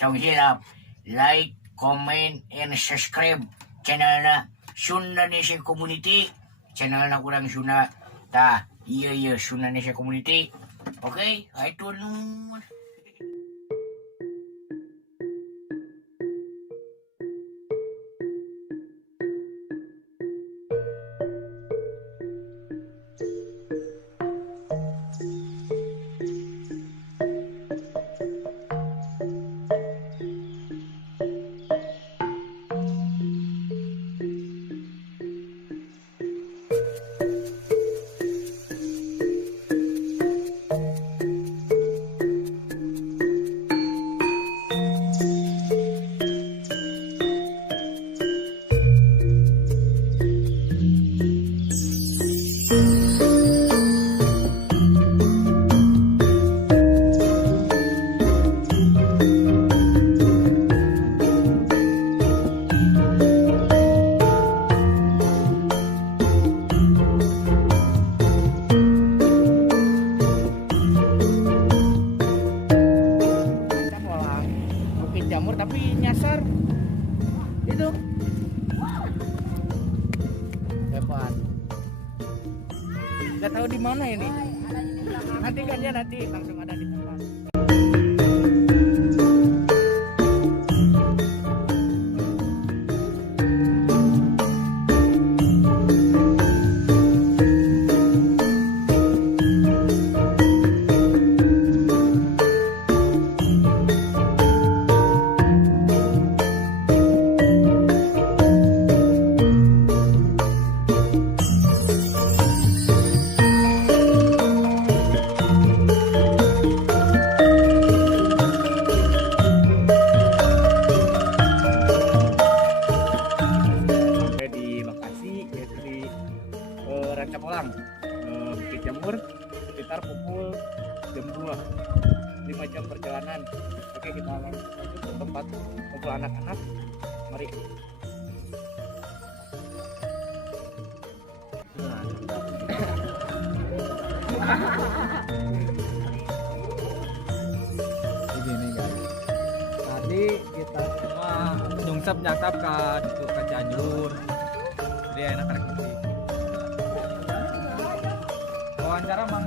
Cong hilap. Like, comment, and subscribe channel na Sunda Nation Community. Channel na kurang Sunda. Iya Sunda Nation Community. Okay, itu nun. Jamur tapi nyasar itu hebat, nggak tahu di mana ini, nanti kan ya nanti langsung ada di tempat. Bukit Jamur sekitar pukul jam 2, 5 jam perjalanan. Oke, kita langsung ke tempat kumpul anak-anak. Mari. Begini guys, tadi kita semua nyungsep nyasap ke Cianjur, jadi enak-enak. Wawancara mang